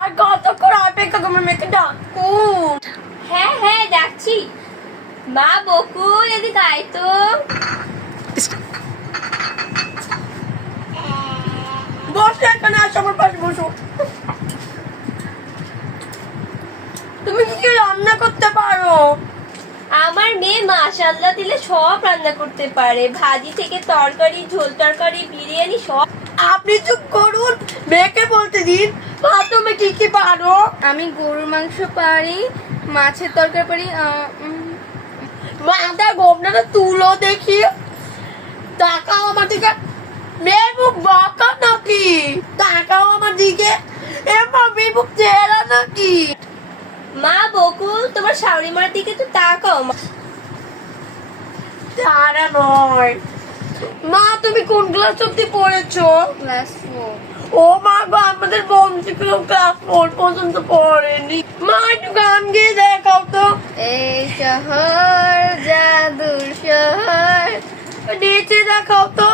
আর কতক্ষণ অপেক্ষা করবো মেয়েকে ডাকুন? হ্যাঁ হ্যাঁ ডাকছি। মা বকুল এদিকে আয় তো। বসে এখানে আসো, আমার পাশে বসো। তুমি কি রান্না করতে পারো? আমার মেয়ে মাশাআল্লাহ দিলে সব রান্না করতে পারে, ভাজি থেকে তরকারি, ঝোল তরকারি, বিরিয়ানি সব। আপনি চুপ করুন, মেয়েকে বলতে দিন। মা তুমি কি কি পারো? আমি গরুর মাংস পারি, মাছের তরকারি পারি। মাথার গোমনাটা তুলো দেখি। তাকাও আমার দিকে। মেয়ের মুখ বাঁকা নাকি? তাকাও আমার দিকে। এমা মেয়ের মুখ চেহারা নাকি? মা বকুল তোমার শাশুড়ি মার দিকে তো তাকাও। তারা নয়। মা তুমি কোন ক্লাস অব্দি পড়েছো? ক্লাস 4। ও মা গো, আমাদের বংশীগুলো ক্লাস 4 পর্যন্ত পড়েনি। মা একটু গান গেয়ে দেখাও তো। এই শহর জাদুর শহর। নিচে দেখাও তো।